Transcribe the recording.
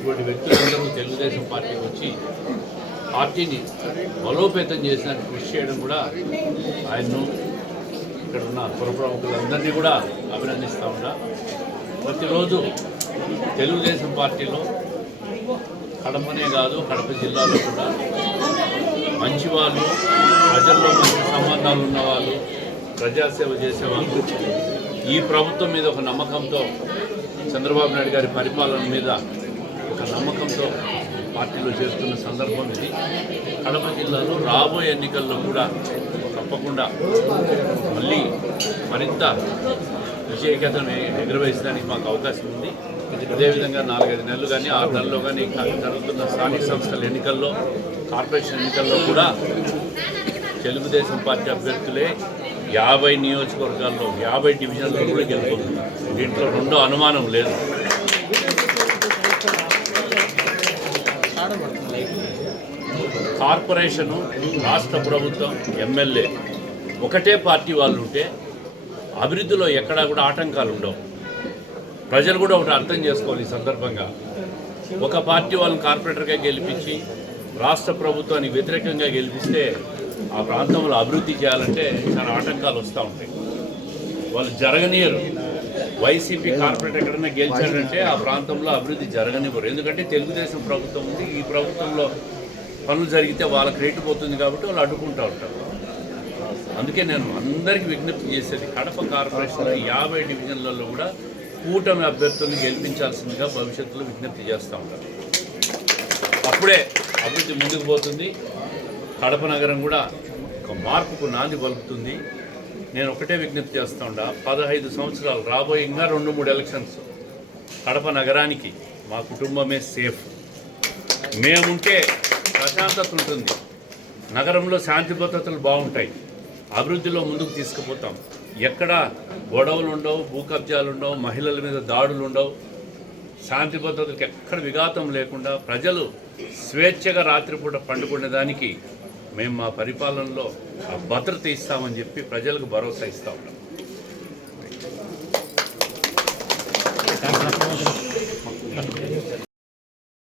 ఇటువంటి వ్యక్తులందరూ తెలుగుదేశం పార్టీకి వచ్చి పార్టీని బలోపేతం చేసినట్టు కృషి చేయడం కూడా ఆయన్ను ఇక్కడ ఉన్న పురప్రముఖులందరినీ కూడా అభినందిస్తూ ఉన్నా. ప్రతిరోజు తెలుగుదేశం పార్టీలో కడపనే కాదు కడప జిల్లాలో కూడా మంచి వాళ్ళు, ప్రజల్లో మంచి సంబంధాలు ఉన్నవాళ్ళు, ప్రజాసేవ చేసేవాళ్ళు ఈ ప్రభుత్వం మీద ఒక నమ్మకంతో, చంద్రబాబు నాయుడు గారి పరిపాలన మీద ఒక నమ్మకంతో పార్టీలో చేస్తున్న సందర్భం ఇది. కడప జిల్లాలో రాబోయే ఎన్నికల్లో కూడా తప్పకుండా మళ్ళీ మరింత విజయకేతను ఎగురవేసడానికి మాకు అవకాశం ఉంది. అదేవిధంగా 4-5 నెలలు కానీ 6 నెలల్లో కానీ జరుగుతున్న స్థానిక సంస్థల ఎన్నికల్లో, కార్పొరేషన్ ఎన్నికల్లో కూడా తెలుగుదేశం పార్టీ అభ్యర్థులే 50 నియోజకవర్గాల్లో 50 డివిజన్లో కూడా గెలుపొందుతున్నారు. దీంట్లో రెండో అనుమానం లేదు. కార్పొరేషను, రాష్ట్ర ప్రభుత్వం, ఎమ్మెల్యే ఒకటే పార్టీ వాళ్ళు ఉంటే అభివృద్ధిలో ఎక్కడా కూడా ఆటంకాలు ఉండవు. ప్రజలు కూడా ఒకటి అర్థం చేసుకోవాలి. ఈ సందర్భంగా ఒక పార్టీ వాళ్ళని కార్పొరేటర్గా గెలిపించి రాష్ట్ర ప్రభుత్వానికి వ్యతిరేకంగా గెలిపిస్తే ఆ ప్రాంతంలో అభివృద్ధి చేయాలంటే చాలా ఆటంకాలు వస్తూ ఉంటాయి. వాళ్ళు జరగనీయరు. వైసీపీ కార్పొరేటర్ ఎక్కడైనా గెలిచాడంటే ఆ ప్రాంతంలో అభివృద్ధి జరగనివ్వరు. ఎందుకంటే తెలుగుదేశం ప్రభుత్వం ఉంది, ఈ ప్రభుత్వంలో పనులు జరిగితే వాళ్ళకి రేటు పోతుంది కాబట్టి వాళ్ళు అడ్డుకుంటూ ఉంటారు. అందుకే నేను అందరికీ విజ్ఞప్తి చేసేది, కడప కార్పొరేషన్లో 50 డివిజన్లలో కూడా కూటమి అభ్యర్థులను గెలిపించాల్సిందిగా భవిష్యత్తులో విజ్ఞప్తి చేస్తూ ఉంటారు. అప్పుడే అభివృద్ధి ముందుకు పోతుంది. కడప నగరం కూడా ఒక మార్పుకు నాంది పలుకుతుంది. నేను ఒకటే విజ్ఞప్తి చేస్తూ ఉంటా, 15 సంవత్సరాలు రాబోయే ఇంకా 2-3 ఎలక్షన్స్ కడప నగరానికి మా కుటుంబమే సేఫ్. మేముంటే ప్రశాంతత ఉంటుంది, నగరంలో శాంతి భద్రతలు బాగుంటాయి, అభివృద్ధిలో ముందుకు తీసుకుపోతాం. ఎక్కడ గొడవలు ఉండవు, భూ కబ్జాలు ఉండవు, మహిళల మీద దాడులు ఉండవు, శాంతి భద్రతలకు ఎక్కడ విఘాతం లేకుండా ప్రజలు స్వేచ్ఛగా రాత్రిపూట పండుకునేదానికి మేము మా పరిపాలనలో ఆ భద్రత ఇస్తామని చెప్పి ప్రజలకు భరోసా ఇస్తా ఉన్నాం.